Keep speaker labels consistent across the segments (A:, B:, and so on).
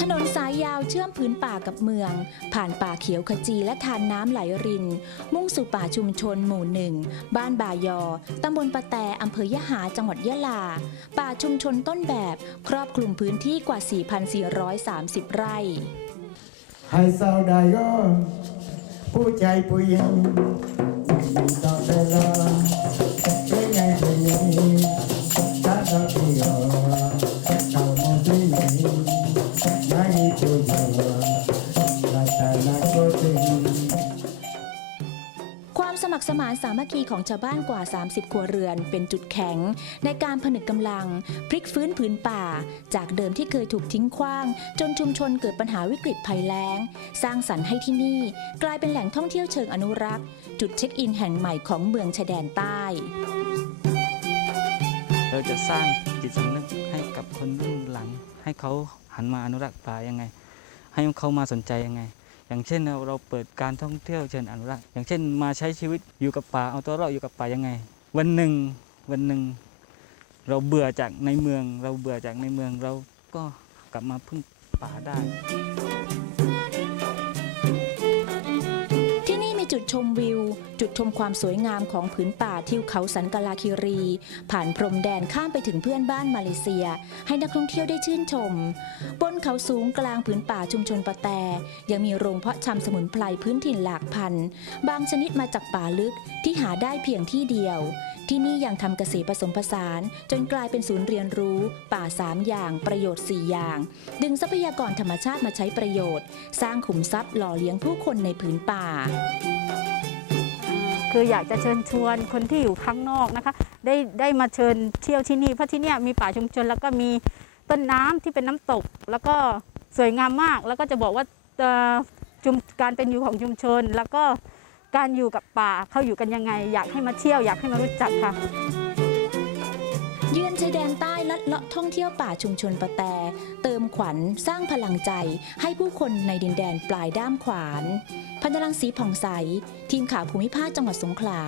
A: ถนนสายยาวเชื่อมพื้นป่ากับเมือง ผ่านป่าเขียวขจีและทานน้ำไหลริน มุ่งสู่ป่าชุมชนหมู่หนึ่ง บ้านบายอ ตำบลปะแตอำเภอยะหาจังหวัดยะลา ป่าชุมชนต้นแบบ ครอบคลุมพื้นที่กว่า 4,430 ไร่
B: ให้สาวใดก็ผู้ใจผู้หญิงต่อเวลาเป็นไงเป็นนี้ถ้าเราเที่ยว
A: สมัครสมานสามัคคีของชาวบ้านกว่า 30 ครัวเรือน เป็นจุดแข็ง ในการผนึกกำลัง พลิกฟื้นผืนป่า จากเดิมที่เคยถูกทิ้งขว้าง จนชุมชนเกิดปัญหาวิกฤตภัยแล้ง สร้างสรรค์ให้ที่นี่ กลายเป็นแหล่งท่องเที่ยวเชิงอนุรักษ์ จุดเช็คอินแห่งใหม่ของเมืองชายแดนใต้
C: เราจะสร้างจิตสำนึกให้กับคนรุ่นหลัง ให้เขาหันมาอนุรักษ์ป่ายังไง ให้เขามาสนใจยังไง อย่างเช่นเราเราเปิดการท่องเที่ยวเชิญอนุรักษ์อย่างเช่น มาใช้ชีวิตอยู่กับป่าเอาตัวรอดอยู่กับป่ายังไง วันหนึ่งวันหนึ่ง เราเบื่อจากในเมือง เราเบื่อจากในเมืองเราก็กลับมาพึ่งป่าได้
A: ที่นี่มีจุดชมวิว จุดชมความสวยงามของผืนป่าทิวเขาสันกลาคิรี ผ่านพรมแดนข้ามไปถึงเพื่อนบ้านมาเลเซีย ให้นักท่องเที่ยวได้ชื่นชม บนเขาสูงกลางผืนป่าชุมชนปะแต ยังมีโรงเพาะชำสมุนไพรพื้นถิ่นหลากพันธุ์บางชนิดมาจากป่าลึกที่หาได้เพียงที่เดียว ที่นี่ยังทำเกษตรผสมผสาน จนกลายเป็นศูนย์เรียนรู้ ป่าสามอย่าง ประโยชน์4อย่าง ดึงทรัพยากรธรรมชาติมาใช้ประโยชน์ สร้างขุมทรัพย์หล่อเลี้ยงผู้คนในผืนป่า
D: คืออยากจะเชิญชวนคนที่อยู่ข้างนอกนะคะ ได้ได้มาเชิญเที่ยวที่นี่เพราะที่นี่มีป่าชุมชนแล้วก็มีต้นน้ำที่เป็นน้ำตก แล้วก็สวยงามมาก แล้วก็จะบอกว่าจุมการเป็นอยู่ของชุมชน แล้วก็การอยู่กับป่าเขาอยู่กันยังไง อยากให้มาเที่ยวอยากให้มารู้จักค่ะ
A: เยือนชายแดนใต้ลัดเลาะท่องเที่ยวป่าชุมชนปะแต เติมขวัญสร้างพลังใจให้ผู้คนในดินแดนปลายด้ามขวาน พันธรังสีผ่องใส ทีมข่าวภูมิภาคจังหวัดสงขลา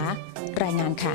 A: รายงานค่ะ